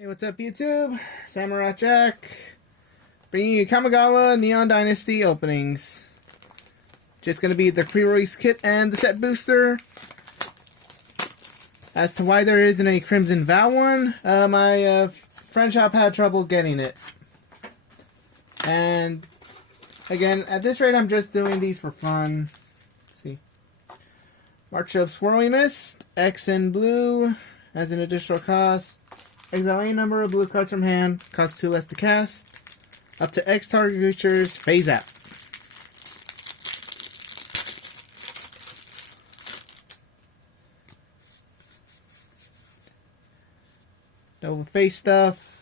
Hey, what's up, YouTube? Samurai Jack, bringing you Kamigawa Neon Dynasty openings. Just gonna be the pre-release kit and the set booster. As to why there isn't a Crimson Vow one, my friend shop had trouble getting it. And again, at this rate, I'm just doing these for fun. Let's see, March of Swirling Mist, X in blue, as an additional cost. Exile a number of blue cards from hand, costs 2 less to cast. Up to X target creatures, phase out. No face stuff.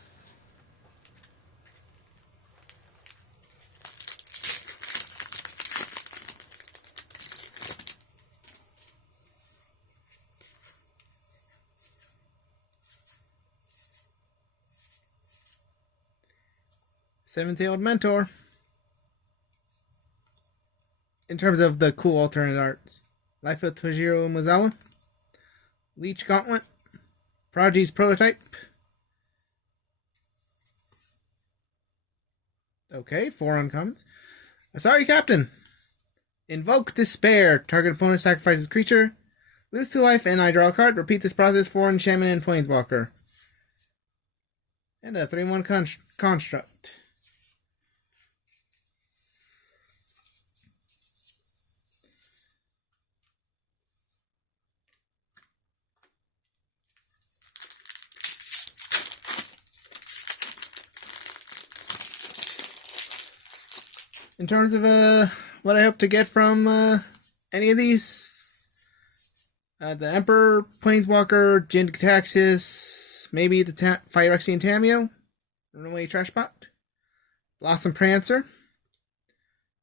Seven-tailed Mentor. In terms of the cool alternate arts, Life of Tojiro Mizawa, Leech Gauntlet, Prodigy's Prototype. Okay, 4 uncommons. Sorry, Captain. Invoke Despair. Target opponent sacrifices creature. Lose 2 life and I draw a card. Repeat this process for enchantment and planeswalker. And a 3/1 construct. In terms of what I hope to get from any of these, the Emperor, Planeswalker, Jin Taxis, maybe the Phyrexian Tameo, Runaway Trashbot, Blossom Prancer,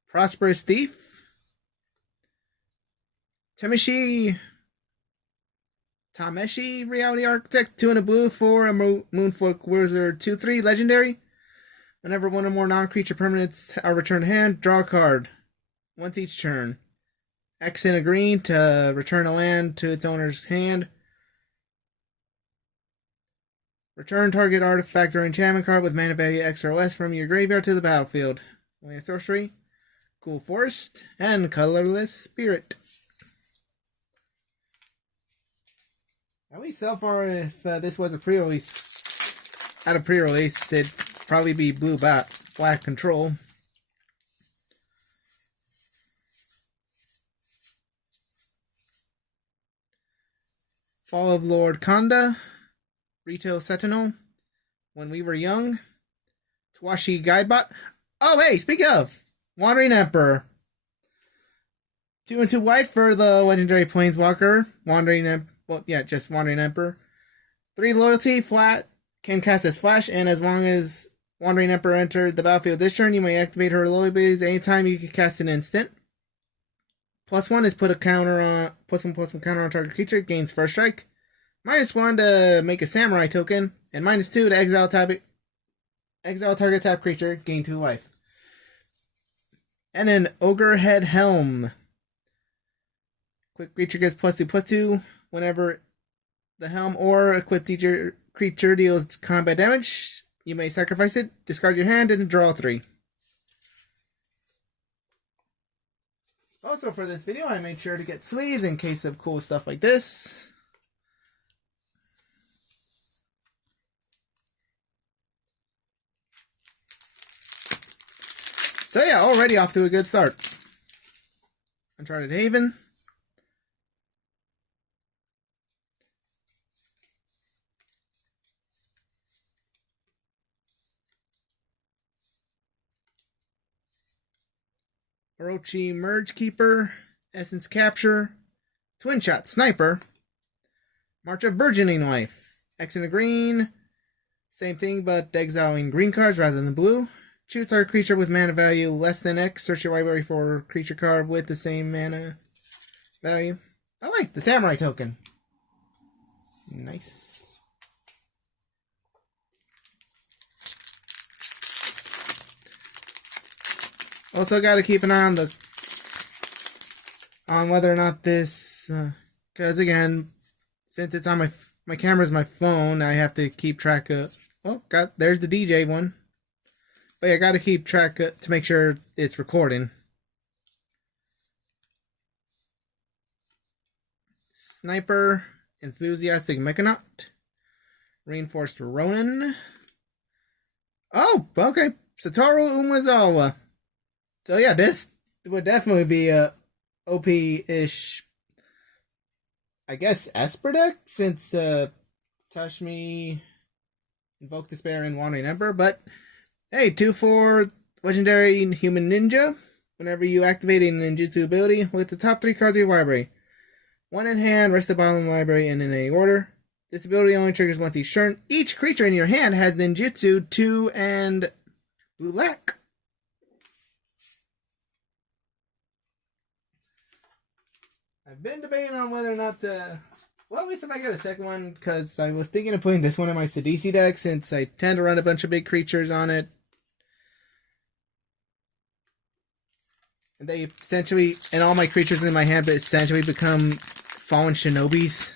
Prosperous Thief, Tameshi Reality Architect, 2 and a blue for a Moonfolk Wizard 2/3 Legendary. Whenever one or more non-creature permanents are returned to hand, draw a card. Once each turn. X in a green to return a land to its owner's hand. Return target artifact or enchantment card with mana value X or less from your graveyard to the battlefield. Only a sorcery. Cool Forest. And Colorless Spirit. At least so far, if this was a pre-release, out of pre-release, it'd probably be blue black control. Fall of Lord Kanda, Rito Sentinel, When We Were Young, Tawashi Guidebot. Oh, hey, speak of Wandering Emperor. 2 and 2 white for the legendary Planeswalker. Just Wandering Emperor. 3 loyalty, flat, can cast as flash, and as long as Wandering Emperor entered the battlefield this turn, you may activate her loyalty abilities anytime you can cast an instant. +1 is put a counter on +1/+1 counter on target creature, gains first strike. -1 to make a samurai token, and -2 to exile target tap creature, gain 2 life. And an Ogre Head Helm. Quick creature gets +2/+2 whenever the helm or equipped creature deals combat damage. You may sacrifice it, discard your hand, and draw 3. Also for this video, I made sure to get sleeves in case of cool stuff like this. So yeah, already off to a good start. Uncharted Haven. Orochi Merge Keeper, Essence Capture, Twin Shot Sniper, March of Burgeoning Life, X in a green, same thing but exiling green cards rather than blue. Choose target creature with mana value less than X, search your library for a creature card with the same mana value. I like the Samurai token. Nice. Also got to keep an eye on whether or not this, because again, since it's on my camera's my phone, I have to keep track of well, there's the DJ one. But I gotta keep track to make sure it's recording. Sniper, Enthusiastic Mechanaut, Reinforced Ronin. Oh, okay. Satoru Umezawa. So yeah, this would definitely be a OP-ish, I guess, Esper deck, since Tashmi, Invoke Despair, and Wandering Emperor. But hey, 2/4 Legendary Human Ninja. Whenever you activate a ninjutsu ability with the top 3 cards of your library. 1 in hand, rest of the bottom of the library, and in any order. This ability only triggers once each turn. Each creature in your hand has ninjutsu, 2, and blue black. I've been debating on whether or not to... Well, at least if I get a second one, because I was thinking of putting this one in my Sidisi deck, since I tend to run a bunch of big creatures on it. And they essentially, and all my creatures in my hand, essentially become fallen shinobis.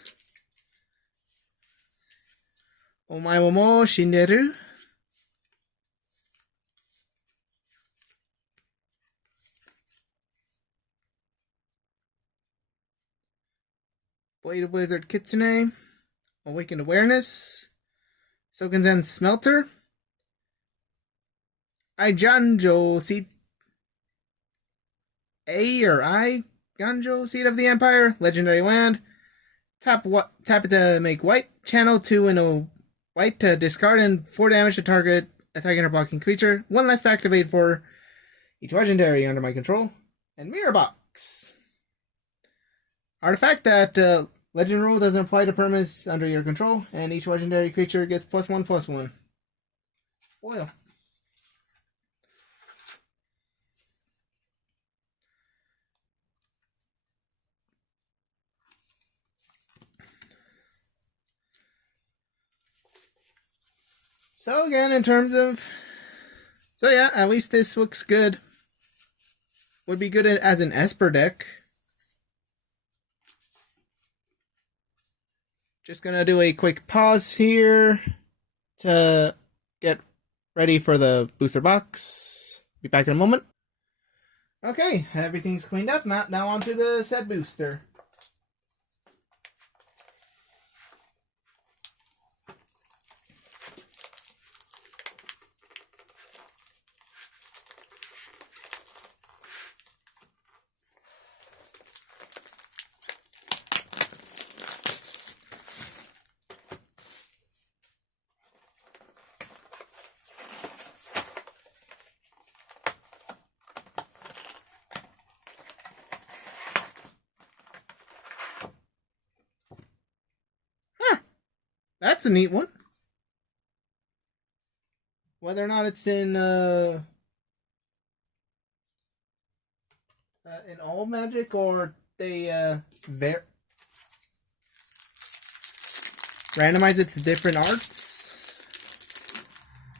Omae wo mo shinderu. Blade of Wizard Kitsune. Awakened Awareness. Sokenzen Smelter. Ijanjo Seed. Ganjo Seed of the Empire. Legendary land. Tap it to make white. Channel 2 and a white to discard and 4 damage to target attacking or blocking creature. 1 less to activate for each legendary under my control. And Mirror Box. Artifact that legend rule doesn't apply to permanents under your control, and each legendary creature gets +1/+1. Foil. So again, in terms of... So yeah, at least this looks good. Would be good as an Esper deck. Just gonna do a quick pause here to get ready for the booster box. Be back in a moment. Okay, everything's cleaned up. Now onto the set booster. That's a neat one. Whether or not it's in all Magic or they randomize it to different arts.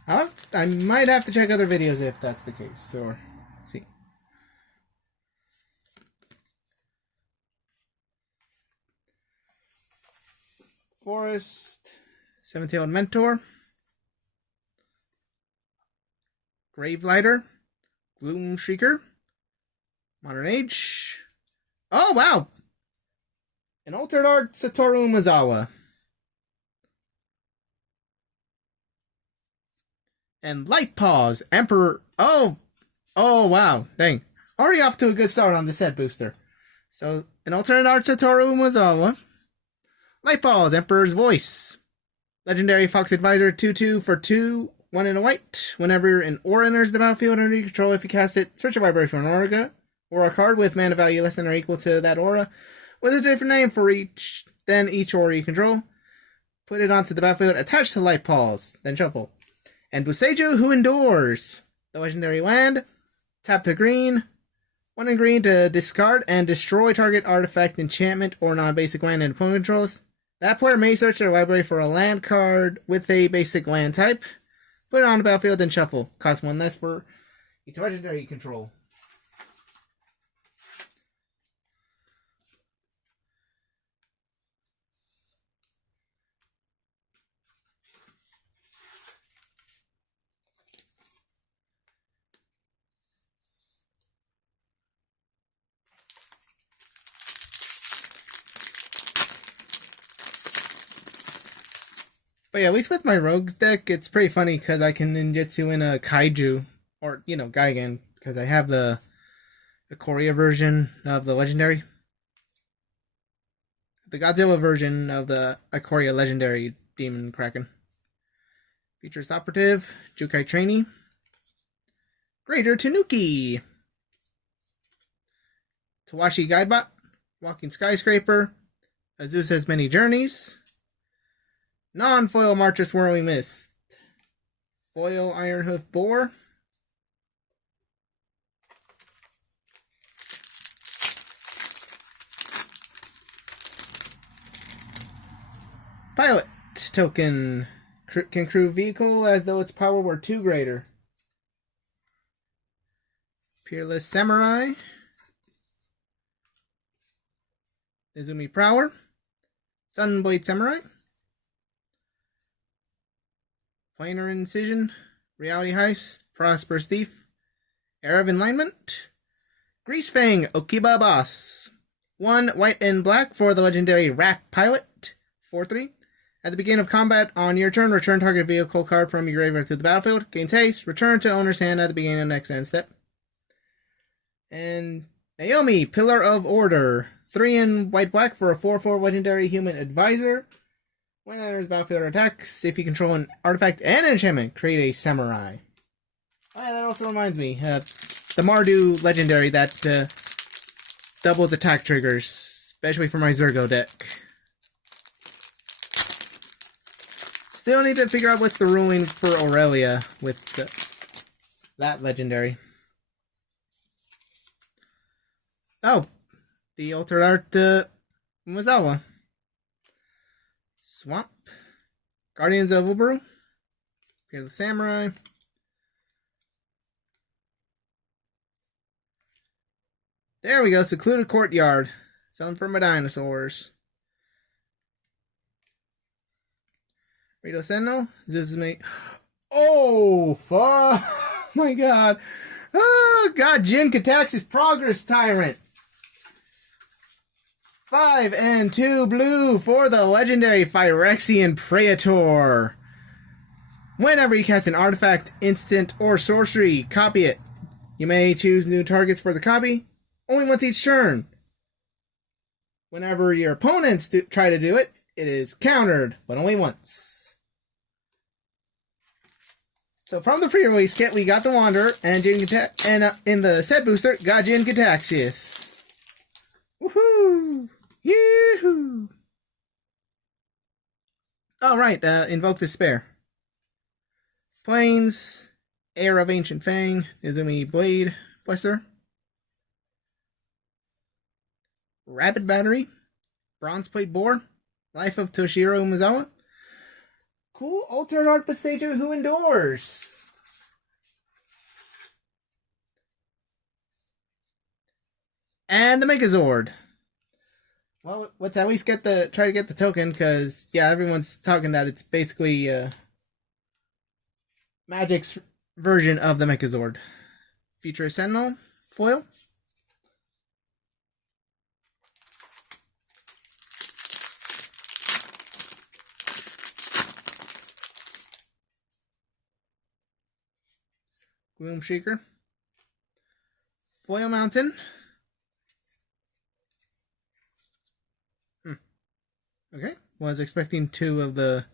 I might have to check other videos if that's the case. Or let's see. Forest, Seven-Tailed Mentor, Gravelighter, Gloom Shrieker, Modern Age. Oh, wow! An Altered Art Satoru Umezawa. And Light Paws, Emperor. Oh, wow. Dang. Already off to a good start on the set booster. So, an Alternate Art Satoru Umezawa. Light Balls, Emperor's Voice. Legendary Fox Advisor, 2/2 for 2, 1 in a white. Whenever an aura enters the battlefield under your control, if you cast it, search a library for an aura or a card with mana value less than or equal to that aura, with a different name for each aura you control. Put it onto the battlefield, attached to Light Balls, then shuffle. And Buseiju, Who Endures. The legendary land. Tap to green. 1 in green to discard and destroy target artifact, enchantment, or non-basic land and opponent controls. That player may search their library for a land card with a basic land type. Put it on the battlefield, then shuffle. Cost 1 less for each legendary you control. But yeah, at least with my rogues deck, it's pretty funny because I can ninjutsu in a kaiju, or, Gaigan, because I have the Ikoria version of the legendary. The Godzilla version of the Ikoria legendary Demon Kraken. Features Operative, Jukai Trainee, Greater Tanuki, Tawashi Guidebot, Walking Skyscraper, Azus Has Many Journeys, Non-Foil Marchus Whirling Mist, Foil Ironhoof Boar, Pilot Token, can crew vehicle as though its power were 2 greater. Peerless Samurai, Izumi Prowler, Sunblade Samurai, Planar Incision, Reality Heist, Prosperous Thief, Era of Enlightenment, Greasefang Okiba Boss, 1 white and black for the legendary Rat Pilot, 4/3. At the beginning of combat, on your turn, return target vehicle card from your graveyard to the battlefield. Gains haste, return to owner's hand at the beginning of next end step. And Naomi, Pillar of Order, 3 in white-black for a 4/4 legendary human advisor. When enters battlefield or attacks, if you control an artifact and an enchantment, create a samurai. Oh yeah, that also reminds me, the Mardu legendary that doubles attack triggers, especially for my Zergo deck. Still need to figure out what's the ruling for Aurelia with that legendary. Oh, the Altered Art Umazawa. Swamp. Guardians of Uberu. Here's the Samurai. There we go, Secluded Courtyard. Selling for my dinosaurs. Rito Sentinel. Zuzumi. Oh, fuck. My god. Oh, god. Jin Kataxis Progress Tyrant. 5 and 2 blue for the legendary Phyrexian Praetor. Whenever you cast an artifact, instant, or sorcery, copy it. You may choose new targets for the copy, only once each turn. Whenever your opponents try to do it, it is countered, but only once. So from the pre-release kit, we got the Wanderer, and in the set booster, got Jin Kataxius. Woohoo! Yoo-hoo! Oh, right, Invoke Despair. Plains, Heir of Ancient Fang, Izumi Blade, Blesser. Rapid Battery, Bronze Plate Boar, Life of Toshiro Umezawa. Cool Altered Art Pastager Who Endures. And the Megazord. Well, let's at least try to get the token, because, yeah, everyone's talking that it's basically Magic's version of the Megazord. Feature Sentinel, foil. Gloom Shaker. Foil Mountain. Okay, was expecting 2 of the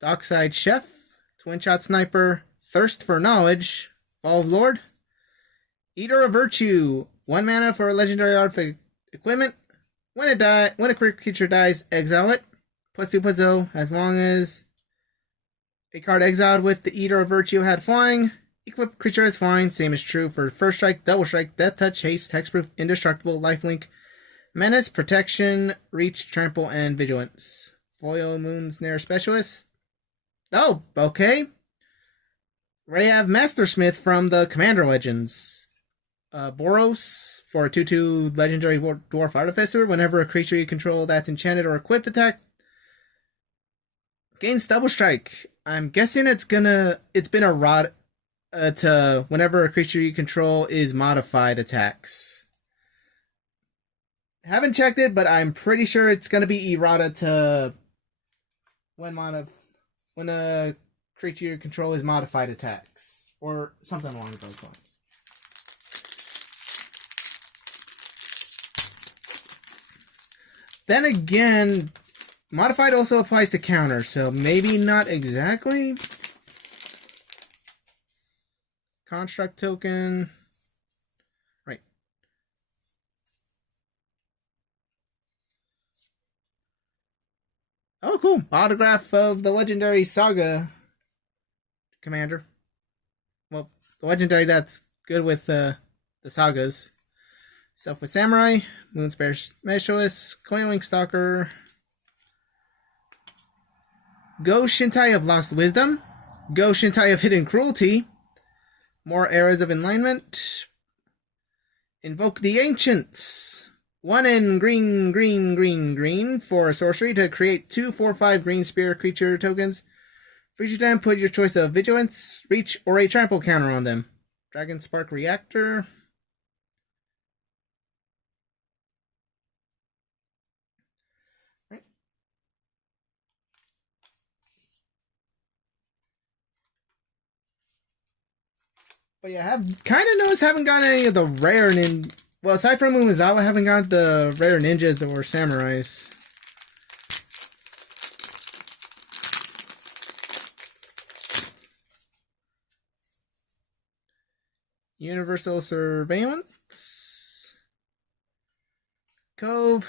Dockside Chef, Twin Shot Sniper, Thirst for Knowledge, Fall of Lord, Eater of Virtue, 1 mana for legendary artifact equipment. When a creature dies, exile it. +2/+0, as long as a card exiled with the Eater of Virtue had flying. Equipped creature has flying. Same is true for First Strike, Double Strike, Death Touch, Haste, Hexproof, Indestructible, Lifelink, Menace, Protection, Reach, Trample, and Vigilance. Foil Moon's Nair Specialist. Oh, okay. We have Mastersmith from the Commander Legends. Boros for a 2/2 Legendary Dwarf Artificer. Whenever a creature you control that's enchanted or equipped attack gains Double Strike. I'm guessing it's been a rod to whenever a creature you control is modified attacks. Haven't checked it, but I'm pretty sure it's going to be errata to when a creature you control is modified attacks or something along those lines. Then again, modified also applies to counter, so maybe not exactly. Construct token. Right. Oh, cool. Autograph of the legendary Saga commander. Well, the legendary that's good with the sagas. Selfless Samurai, Moonspear Specialist, Coinlink Stalker, Go Shintai of Lost Wisdom, Go Shintai of Hidden Cruelty, more Eras of Enlightenment, Invoke the Ancients, 1 in green for a sorcery to create 2/4/5 green spear creature tokens. For each time, put your choice of Vigilance, Reach, or a trample counter on them. Dragon Spark Reactor. But yeah, I have kind of noticed haven't gotten any of the rare well, aside from Umezawa, I haven't got the rare ninjas or samurais. Universal Surveillance, Cove,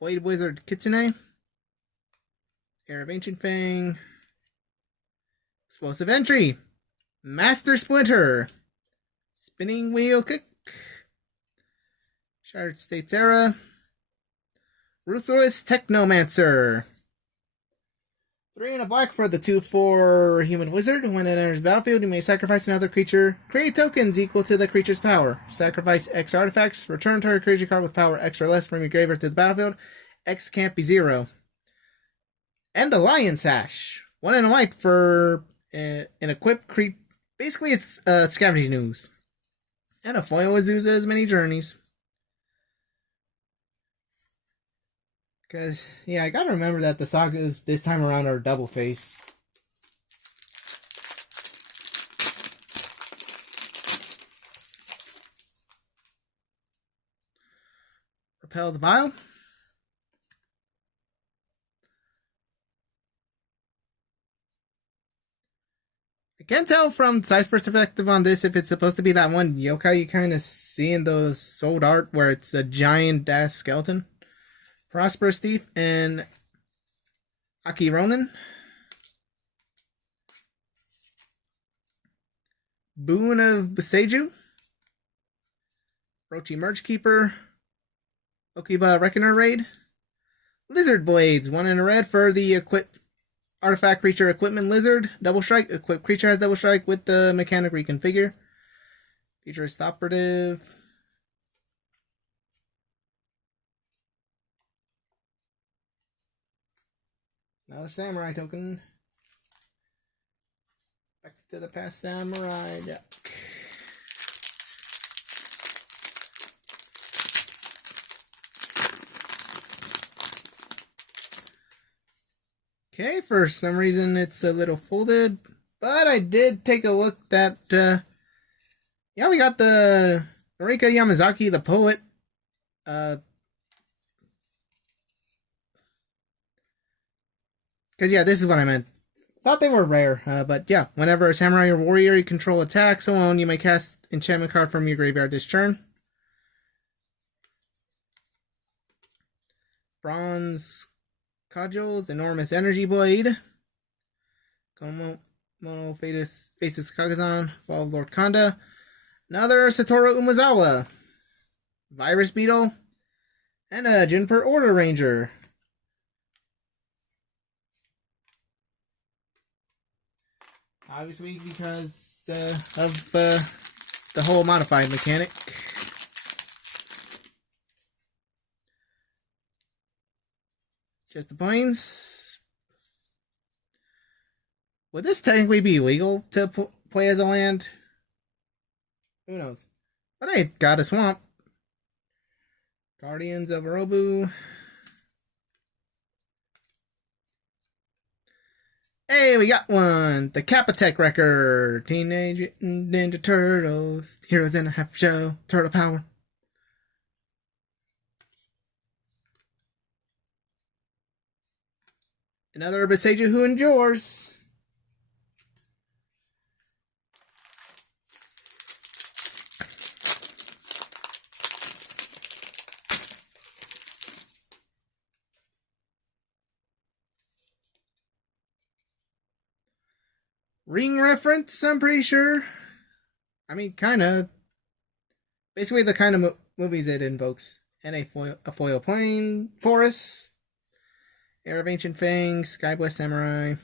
Blade Wizard Kitsune, Heir of Ancient Fang, Explosive Entry, Master Splinter, Spinning Wheel Kick, Shattered States Era, Ruthless Technomancer. 3 and a black for the 2/4 human wizard. When it enters the battlefield, you may sacrifice another creature. Create tokens equal to the creature's power. Sacrifice X artifacts. Return target creature card with power X or less from your graveyard to the battlefield. X can't be 0. And the Lion Sash. 1 and a white for an equipped creep. Basically, it's scavenging ooze. And a foil Azusa's many journeys. Because, yeah, I gotta remember that the sagas this time around are double face. Repel the Vile. I can't tell from size perspective on this if it's supposed to be that one yokai you kind of see in those sold art where it's a giant ass skeleton. Prosperous Thief and Aki Ronin. Boon of Beseiju. Rochi Merge Keeper. Okiba Reckoner Raid. Lizard Blades, 1 in a red for the equipped artifact creature equipment lizard. Double strike. Equipped creature has double strike with the mechanic reconfigure. Futurist Operative. Another samurai token. Back to the past samurai deck. Okay, for some reason it's a little folded, but I did take a look at, yeah, we got the Noriko Yamazaki, the poet, because, yeah, this is what I meant. Thought they were rare, but yeah, whenever a samurai or warrior you control attacks alone, you may cast enchantment card from your graveyard this turn. Bronze Cudgels, Enormous Energy Blade. Komono Faces Kagazan, Fall of Lord Kanda. Another Satoru Umezawa. Virus Beetle. And a Juniper Order Ranger. Obviously, because of the whole modified mechanic. Just the plains. Would this technically be illegal to play as a land? Who knows? But I got a swamp. Guardians of Urobu. Hey, we got one. The Capitech record. Teenage Ninja Turtles. Heroes in a Half Show. Turtle Power. Another Beseiju who endures. Ring reference, I'm pretty sure. I mean, kind of. Basically, the kind of movies it invokes. And a foil plane, forest, Air of Ancient Fangs, Sky Blessed Samurai.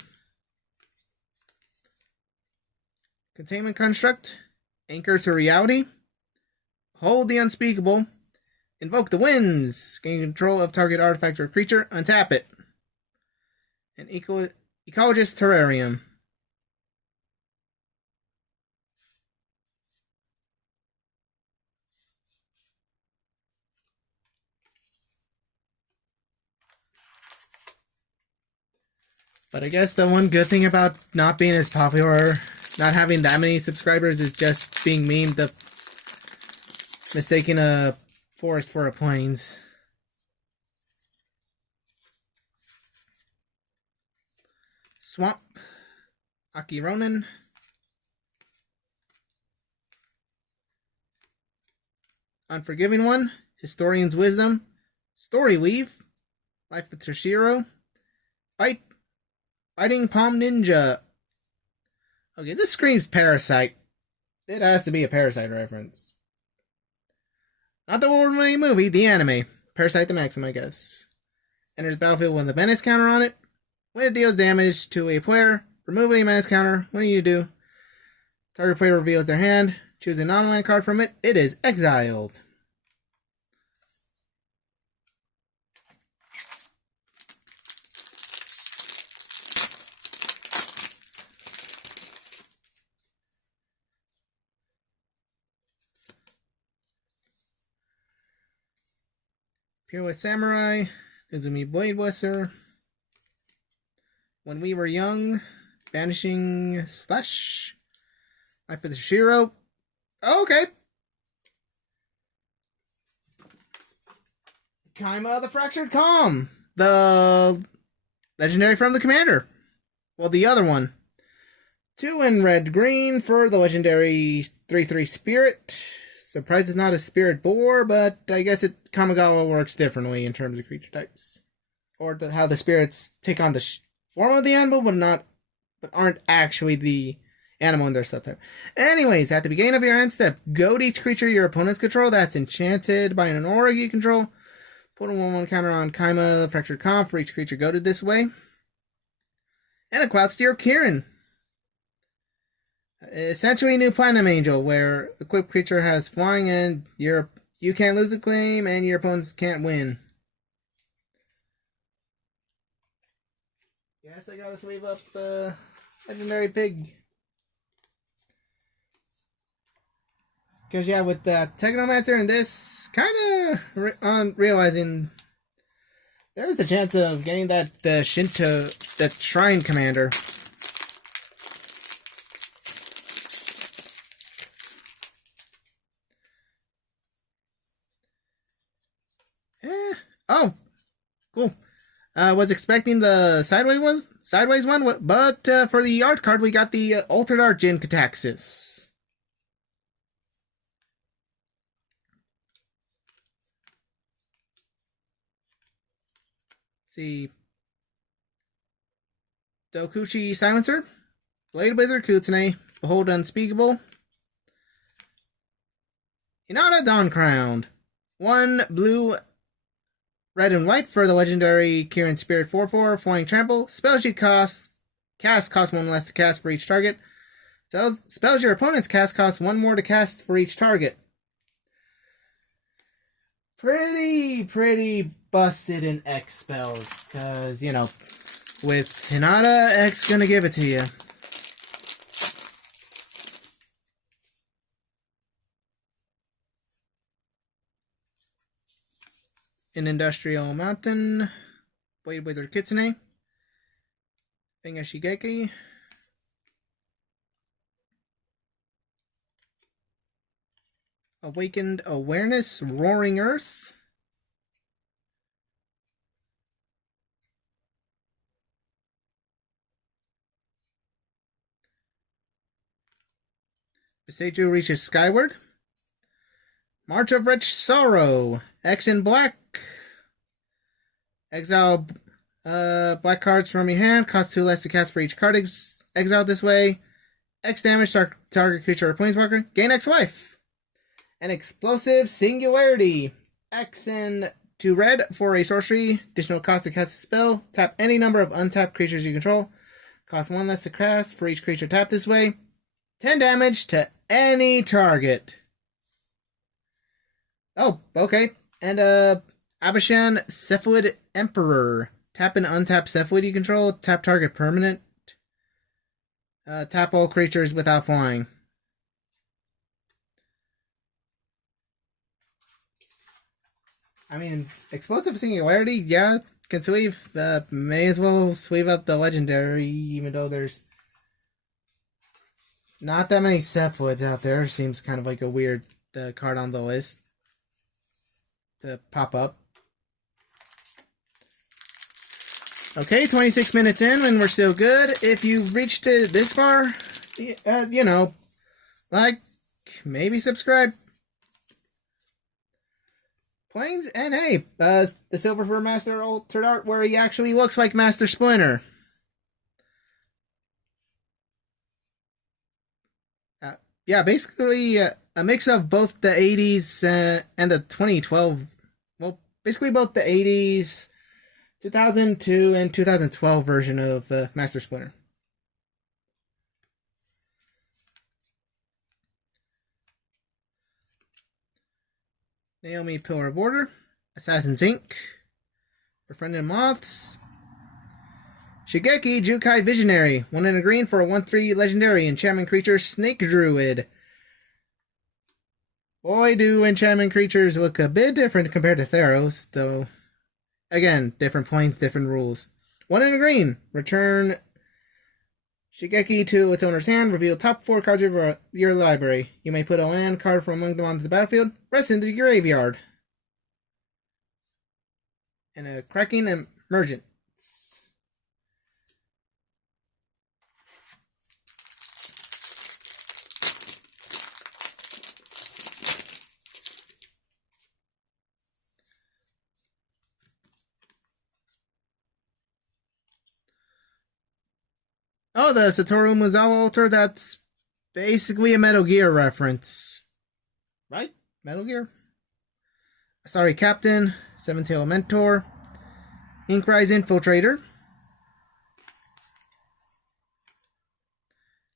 Containment Construct, Anchor to Reality, Hold the Unspeakable, Invoke the Winds, gain control of target artifact or creature, untap it. And Ecologist Terrarium. But I guess the one good thing about not being as popular, not having that many subscribers, is just being memed of mistaking a forest for a plains. Swamp. Aki Ronin. Unforgiving One. Historian's Wisdom. Story Weave. Life with Toshiro. Fighting Palm Ninja. Okay, this screams Parasite. It has to be a Parasite reference. Not the award-winning movie, the anime. Parasite the Maxim, I guess. Enters battlefield with a menace counter on it. When it deals damage to a player, remove a menace counter. When you do, target player reveals their hand. Choose a non-land card from it. It is exiled. Fearless Samurai, Izumi Blade Blesser. When We Were Young, Banishing Slash. Life with Shiro. Oh, okay. Kaima the Fractured Calm. The legendary from the Commander. Well, the other one. 2 in red-green for the legendary 3/3 Spirit. Surprised it's not a Spirit Boar, but I guess Kamigawa works differently in terms of creature types. Or how the spirits take on the form of the animal, but aren't actually the animal in their subtype. Anyways, at the beginning of your end step, goad each creature your opponents control that's enchanted by an aura you control. Put a 1/1 counter on Kaima, the Fractured Calm for each creature goaded this way. And a Cloudsteer Kirin. Essentially a new Platinum Angel, where equipped creature has flying and you can't lose the claim and your opponents can't win. Guess I gotta sweep up the legendary pig. Because yeah, with the Technomancer and this, kind of realizing there was the chance of getting that Shinto, that Shrine Commander. Oh, cool. Was expecting the sideways one, but for the art card, we got the Altered Art Jin Kataxis. Let's see. Dokuchi Silencer. Blade Wizard Kutsune. Behold Unspeakable. Hinata Dawn Crowned. 1 blue, red, and white for the legendary Kirin Spirit 4/4 Flying Trample. Spells you cast cost 1 less to cast for each target. Spells your opponents cast cost 1 more to cast for each target. Pretty busted in X spells. Because, you know, with Hinata, X gonna give it to you. In Industrial Mountain, Blade Wizard Kitsune. Shigeki. Awakened Awareness, Roaring Earth. Biseiju reaches skyward. March of Rich Sorrow. X in black. Exile black cards from your hand. Cost 2 less to cast for each card exiled this way. X damage to target creature or planeswalker. Gain X life. An Explosive Singularity. X in 2 red for a sorcery. Additional cost to cast a spell. Tap any number of untapped creatures you control. Cost 1 less to cast for each creature tapped this way. 10 damage to any target. Oh, okay. And Abishan Cephalid Emperor. Tap and untap Cephalid you control. Tap target permanent. Tap all creatures without flying. I mean, Explosive Singularity, yeah, can sweep. May as well sweep up the legendary, even though there's not that many Cephalids out there. Seems kind of like a weird card on the list to pop up. Okay, 26 minutes in and we're still good. If you've reached it this far, you know, like, maybe subscribe. Planes, and hey, the Silver Fur Master altered art where he actually looks like Master Splinter. Yeah, basically a mix of both the 80s and the 2012. Well, basically both the 80s, 2002, and 2012 version of Master Splinter. Naomi Pillar of Order, Assassin's Inc., Befriended Moths, Shigeki Jukai Visionary, 1 and a green for a 1/3 legendary enchantment creature, Snake Druid. Boy, do enchantment creatures look a bit different compared to Theros, though, again, different planes, different rules. 1 and a green, return Shigeki to its owner's hand, reveal top 4 cards of your library. You may put a land card from among them onto the battlefield, rest into your graveyard. And a Cracking Emergence. Oh, the Satoru Miyazawa altar, that's basically a Metal Gear reference. Right? Metal Gear? Sorry, Captain, Seven-Tail Mentor, Inkrise Infiltrator,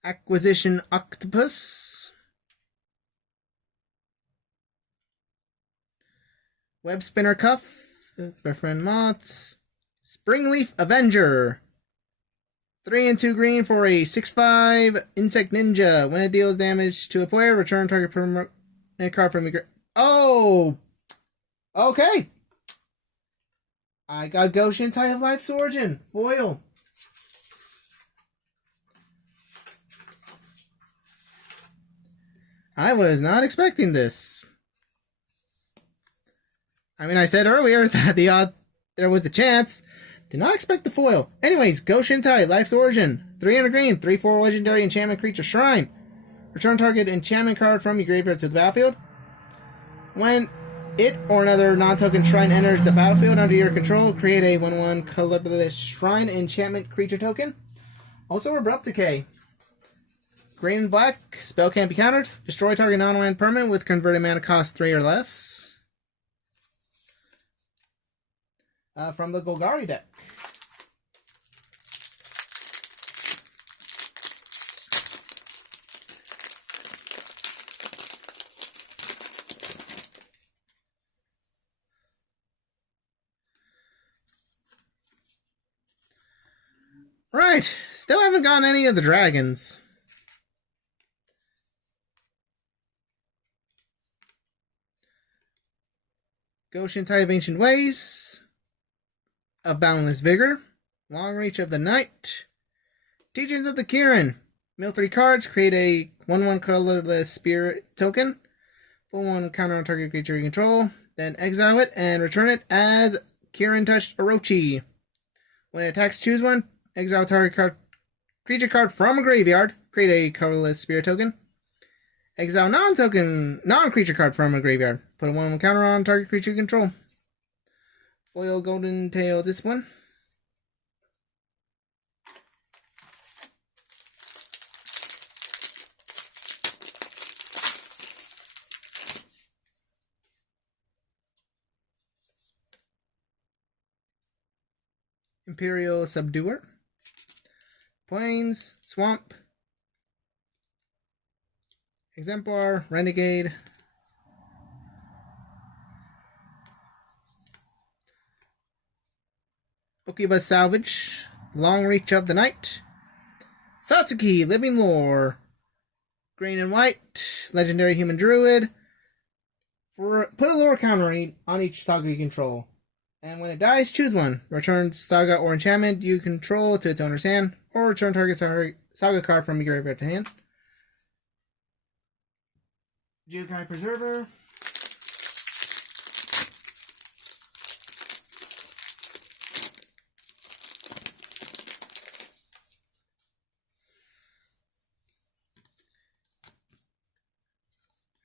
Acquisition Octopus, Web Spinner Cuff, Befriend Moths, Springleaf Avenger. 3 and 2 green for a 6/5 Insect Ninja. When it deals damage to a player, return target permanent card from your... Oh! Okay! I got Goshin Tide of Life's Origin. Foil. I was not expecting this. I mean, I said earlier that there was the chance. Did not expect the foil. Anyways, Go Shintai, Life's Origin. 3 and a green, 3/4 legendary enchantment creature Shrine. Return target enchantment card from your graveyard to the battlefield. When it or another non-token shrine enters the battlefield under your control, create a 1/1 colorless shrine enchantment creature token. Also Abrupt Decay. Green and black, spell can't be countered. Destroy target non-land permanent with converted mana cost 3 or less. From the Golgari deck. Right, still haven't gotten any of the dragons. Goshin Tide of Ancient Ways. A Boundless Vigor. Long Reach of the Night. Teachings of the Kirin. Mill 3 cards, create a 1/1 colorless spirit token. Pull 1 counter on target creature you control. Then exile it and return it as Kirin touched Orochi. When it attacks, choose 1. Exile target creature card from a graveyard. Create a colorless spirit token. Exile non-creature card from a graveyard. Put a 1/1 counter on target creature you control. Foil Golden Tail this one. Imperial Subduer. Plains, Swamp. Exemplar, Renegade. Okiba Salvage. Long Reach of the Night. Satsuki, Living Lore. Green and White. Legendary Human Druid. Put a lore counter on each saga you control. And when it dies, choose 1. Return saga or enchantment you control to its owner's hand. Or return target saga card from your graveyard to hand. Jukai Preserver.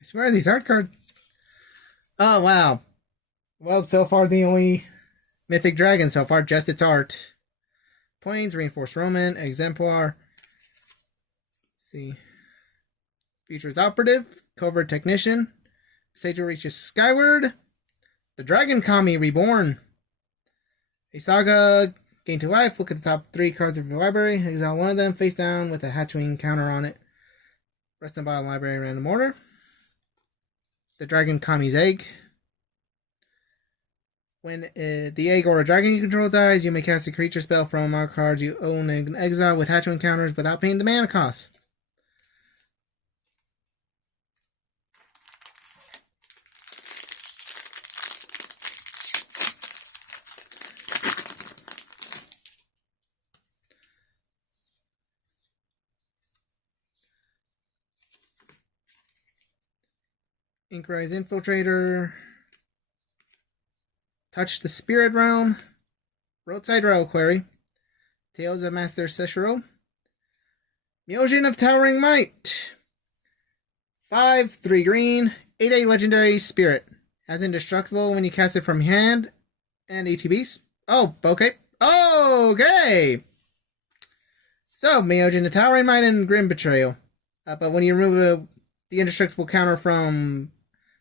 I swear these art cards. Oh, wow. Well, so far the only Mythic Dragon so far, just its art. Plains, Reinforced Roman, Exemplar. Let's see. Features Operative, Covert Technician, Sage Reaches Skyward, the Dragon Kami Reborn. A saga, gain 2 life, look at the top 3 cards of your library, exile 1 of them face down with a Hatchwing counter on it. Rest in bottom library in random order. The Dragon Kami's Egg. When the egg or a dragon you control dies, you may cast a creature spell from among cards you own and exile with Hatchwing counters without paying the mana cost. Inkrise Infiltrator. Touch the Spirit Realm. Roadside Reliquary. Tales of Master Seshiro. Myojin of Towering Might. 5, 3 green, 8/8 legendary spirit. As indestructible when you cast it from hand and ETBs. Oh, okay. Okay! So, Myojin of Towering Might and Grim Betrayal. But when you remove the indestructible counter from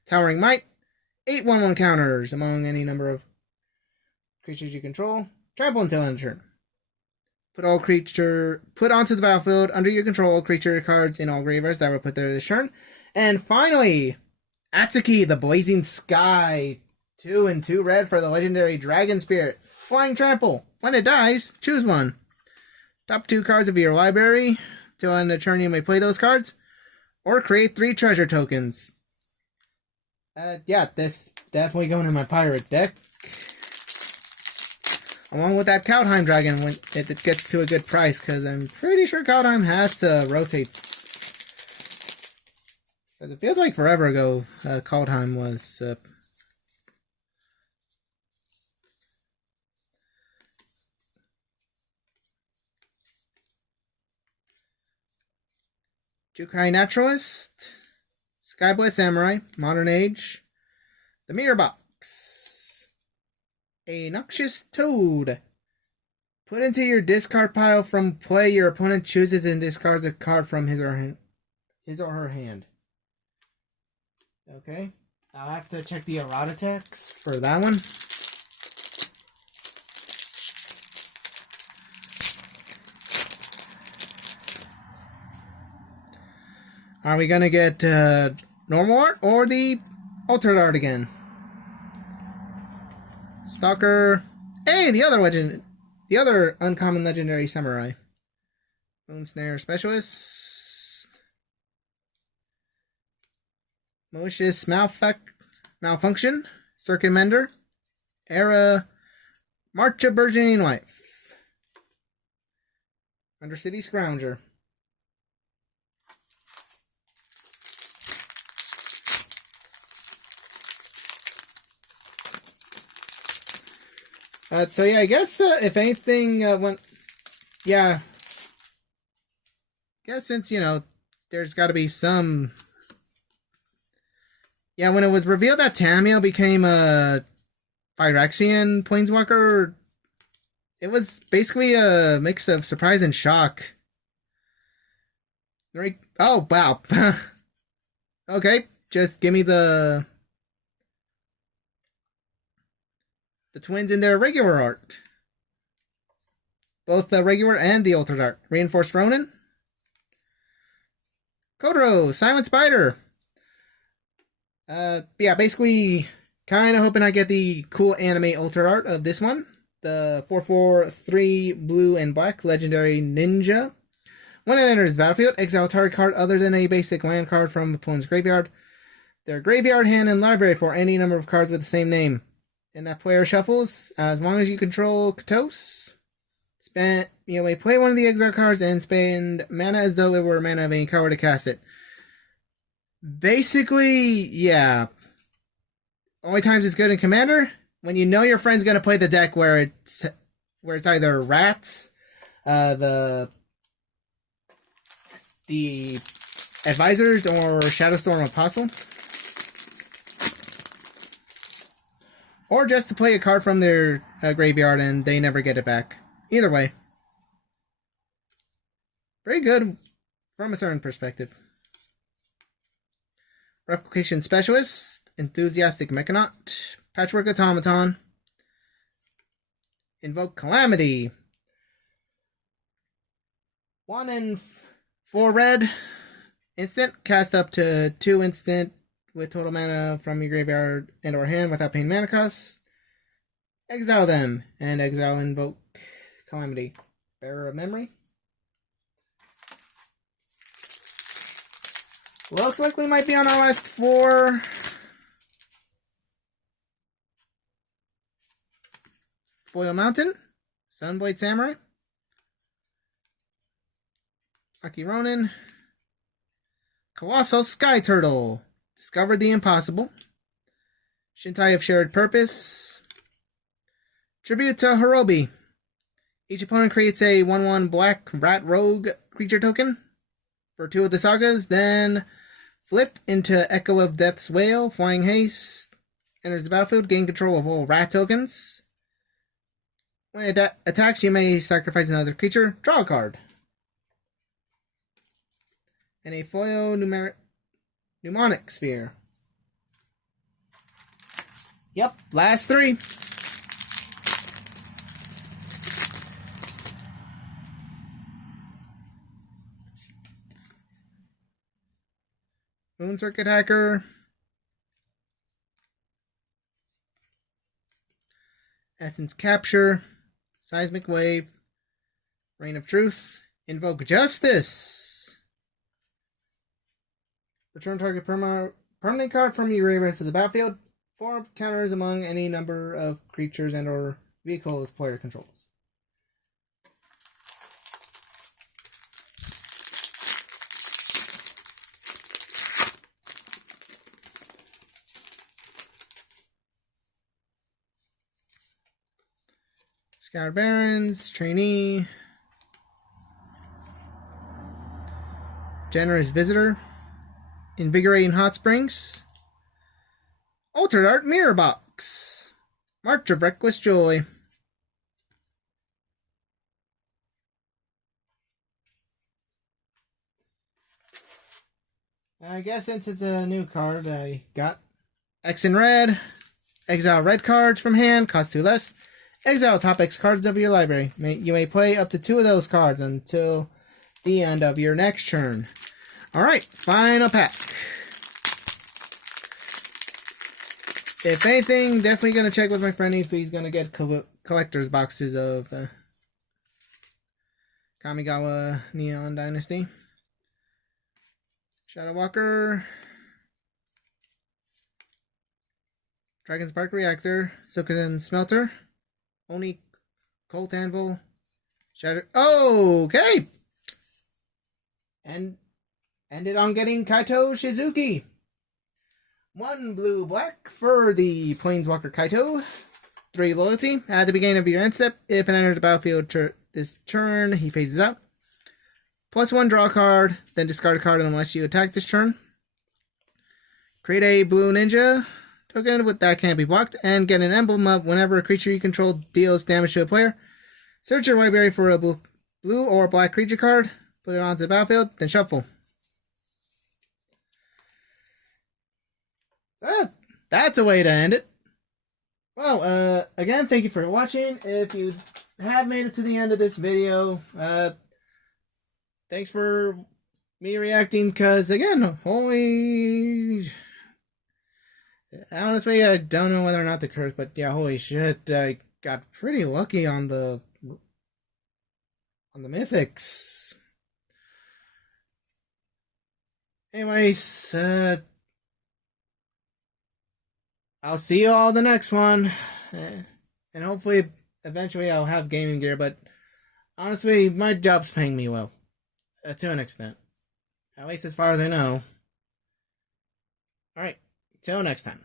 Towering Might, 8 1/1 counters among any number of creatures you control. Trample until end of turn. Put onto the battlefield under your control all creature cards in all graveyards that were put there this turn. And finally, Atsuki, the Blazing Sky. 2 and 2 red for the legendary Dragon Spirit. Flying Trample. When it dies, choose 1. Top 2 cards of your library. Till end of turn you may play those cards. Or create 3 treasure tokens. Yeah, that's definitely going in my pirate deck. Along with that Kaldheim Dragon when it gets to a good price, because I'm pretty sure Kaldheim has to rotate. It feels like forever ago Kaldheim was... Jukai Naturalist. Skyblade Samurai, Modern Age, the Mirror Box, a Noxious Toad. Put into your discard pile from play. Your opponent chooses and discards a card from his or her hand. Okay, I'll have to check the errata text for that one. Are we gonna get normal art or the altered art again? Stalker. Hey, the other uncommon legendary samurai. Moonsnare Specialist. Malicious Malfunction. Circuit Mender. Era. March of Burgeoning Life. Undercity Scrounger. So yeah, I guess if anything, yeah, I guess since, you know, there's got to be some, yeah, when it was revealed that Tamio became a Phyrexian Planeswalker, it was basically a mix of surprise and shock. Oh, wow. Okay, just give me the twins in their regular art. Both the regular and the altered art. Reinforced Ronin. Kodoro, Silent Spider. Yeah, basically kind of hoping I get the cool anime altered art of this one. The 4/4/3 blue and black legendary ninja. When it enters the battlefield, exile target card other than a basic land card from opponent's graveyard, their graveyard, hand, and library for any number of cards with the same name. And that player shuffles as long as you control Katos. You may play one of the exile cards and spend mana as though it were mana of any color to cast it. Basically, yeah. Only times it's good in Commander when you know your friend's gonna play the deck where it's either Rats, the Advisors, or Shadowstorm Apostle. Or just to play a card from their graveyard and they never get it back. Either way. Very good from a certain perspective. Replication Specialist, Enthusiastic Mechanaut, Patchwork Automaton, Invoke Calamity. 1 and 4 red. Instant, cast up to 2 instant with total mana from your graveyard and or hand without paying mana costs. Exile them, and exile Invoke Calamity. Bearer of Memory. Looks like we might be on our last 4. Foil Mountain, Sunblade Samurai, Aki Ronin, Colossal Sky Turtle, Discovered the Impossible, Shintai of Shared Purpose, Tribute to Hirobi. Each opponent creates a 1/1 black rat rogue creature token for 2 of the sagas, then flip into Echo of Death's Wail, Flying Haste, enters the battlefield, gain control of all rat tokens. When it attacks, you may sacrifice another creature, draw a card. And a foil mnemonic sphere. Yep, last 3. Moon Circuit Hacker, Essence Capture, Seismic Wave, Reign of Truth, Invoke Justice. Return target permanent card from your graveyard to the battlefield. 4 counters among any number of creatures and or vehicles player controls. Scoured Barrens, Trainee, Generous Visitor, Invigorating Hot Springs, Altered Art Mirror Box, March of Reckless Joy. I guess since it's a new card, I got X in red, exile red cards from hand, cost 2 less. Exile top X cards of your library. You may play up to 2 of those cards until the end of your next turn. Alright, final pack. If anything, definitely going to check with my friend if he's going to get collector's boxes of Kamigawa Neon Dynasty. Shadow Walker. Dragon Spark Reactor. Silken Smelter. Oni Colt Anvil, Shatter. Okay. And ended on getting Kaito Shizuki. 1 blue black for the Planeswalker Kaito. 3 loyalty. At the beginning of your end step, if it enters the battlefield this turn, he phases out. +1 draw a card, then discard a card unless you attack this turn. Create a blue ninja token that can't be blocked, and get an emblem of whenever a creature you control deals damage to a player. Search your library for a blue or black creature card, put it onto the battlefield, then shuffle. That's a way to end it. Well, again, thank you for watching. If you have made it to the end of this video, thanks for me reacting, because, again, honestly, I don't know whether or not to curse, but yeah, holy shit, I got pretty lucky on the mythics. Anyways, I'll see you all the next one, and hopefully, eventually I'll have gaming gear, but honestly, my job's paying me well, to an extent, at least as far as I know. Alright, till next time.